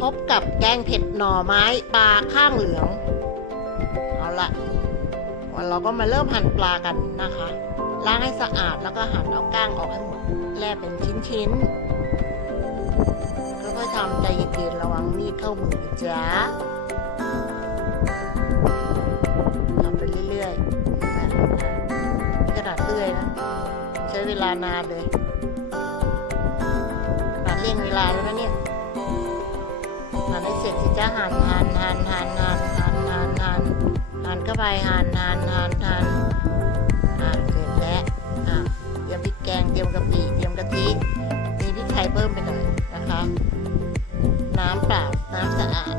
พบกับแกงเผ็ดหน่อไม้ปลาข้างเหลือง เอาละวันเราก็มาเริ่มหั่นปลากันนะคะ ล้างให้สะอาดแล้วก็หั่นเอาก้างออกให้หมดแล่เป็นชิ้นๆค่อยๆทำใจเย็นๆระวังมีดเข้ามือจ๊ะทำไปเรื่อยๆนะนี่ขนาดเลื่อยนะ ใช้เวลานานเลยขนาดเร่งเวลาเลยนะเนี่ย หั่นให้เสร็จสิจ้าหั่นหั่นหั่นหั่นหั่นหั่นหั่นหั่นหั่นเข้าไปหั่นหั่นหั่นหั่นอะเสร็จแล้วอะเตรียมพริกแกงเตรียมกะปิเตรียมกะทิมีพริกไทยเพิ่มไปหน่อยนะคะ น้ำเปล่าน้ำสะอาด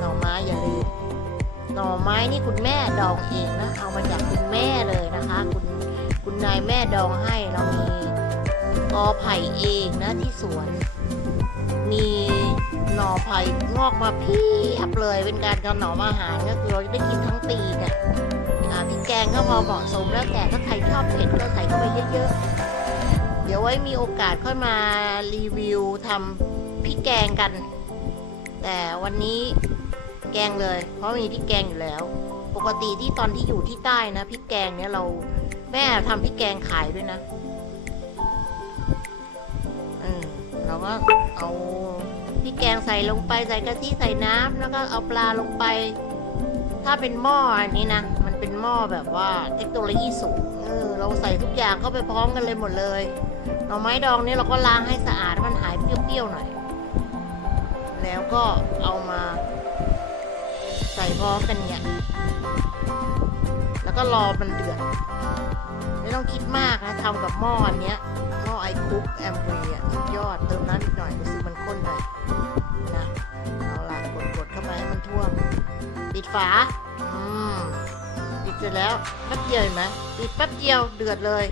หน่อไม้อย่าลืมหน่อไม้นี่คุณแม่ดองเองนะเอามาจากคุณแม่เลยนะคะ คุณคุณนายแม่ดองให้เรามีกอไผ่เองนะที่สวนมี หน่อไผ่งอกมาเพียบเลยเป็นการกำหน่อมอาหารก็คือเราจะได้กินทั้งปีเนี่ยพริกแกงก็พอเหมาะสมแล้วแต่ถ้าใครชอบเผ็ดก็ใส่เข้าไปเยอะๆ เดี๋ยวไว้มีโอกาสค่อยมารีวิวทำพริกแกงกัน แต่วันนี้แกงเลย เพราะมีพริกแกงอยู่แล้ว ปกติที่ตอนที่อยู่ที่ใต้นะพริกแกงเนี่ยเราแม่ทำพริกแกงขายด้วยนะเออเราก็เอา พริกแกงใส่ลงไปใส่กะทิใส่น้ำแล้วก็เอาปลาลงไป ถ้าเป็นหม้ออันนี้นะมันเป็นหม้อแบบว่าเทคโนโลยีสูงเออเราใส่ทุกอย่างเข้าไปพร้อมกันเลยหมดเลยหน่อไม้ดองนี่เราก็ล้างให้สะอาดมันหายเปรี้ยวๆหน่อย แล้วก็เอามาใส่พร้อมกันเนี่ยแล้วก็รอมันเดือดไม่ต้องคิดมากนะทำกับหม้ออันเนี้ยหม้อไอคุกแอมเบรียยอดเติมน้ำอีกหน่อย ปิดฝาอืมปิดเสร็จแล้วแป๊บเดียวเห็นไหมปิดแป๊บเดียวเดือดเลย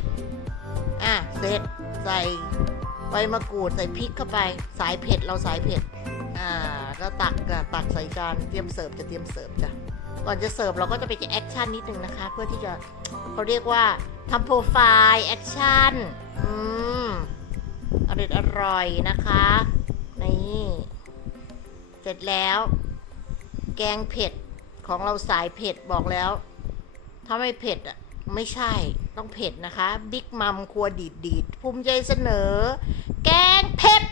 อะเสร็จใส่ใบมะกรูดใส่พริกเข้าไป สายเผ็ดเราสายเผ็ด อ่าก็ตักอะตักใส่จานเตรียมเสิร์ฟจะเตรียมเสิร์ฟจ้ะก่อนจะเสิร์ฟเราก็จะไปแอคชั่นนิดนึงนะคะ เพื่อที่จะเขาเรียกว่าทำโปรไฟล์แอคชั่นอืมอร่อยอร่อยนะคะนี่เสร็จแล้ว แกงเผ็ด ของเราสายเผ็ดบอกแล้ว ถ้าไม่เผ็ดอะไม่ใช่ต้องเผ็ดนะคะ บิ๊กมัมครัวดีดดีดภูมิใจเสนอ แกงเผ็ด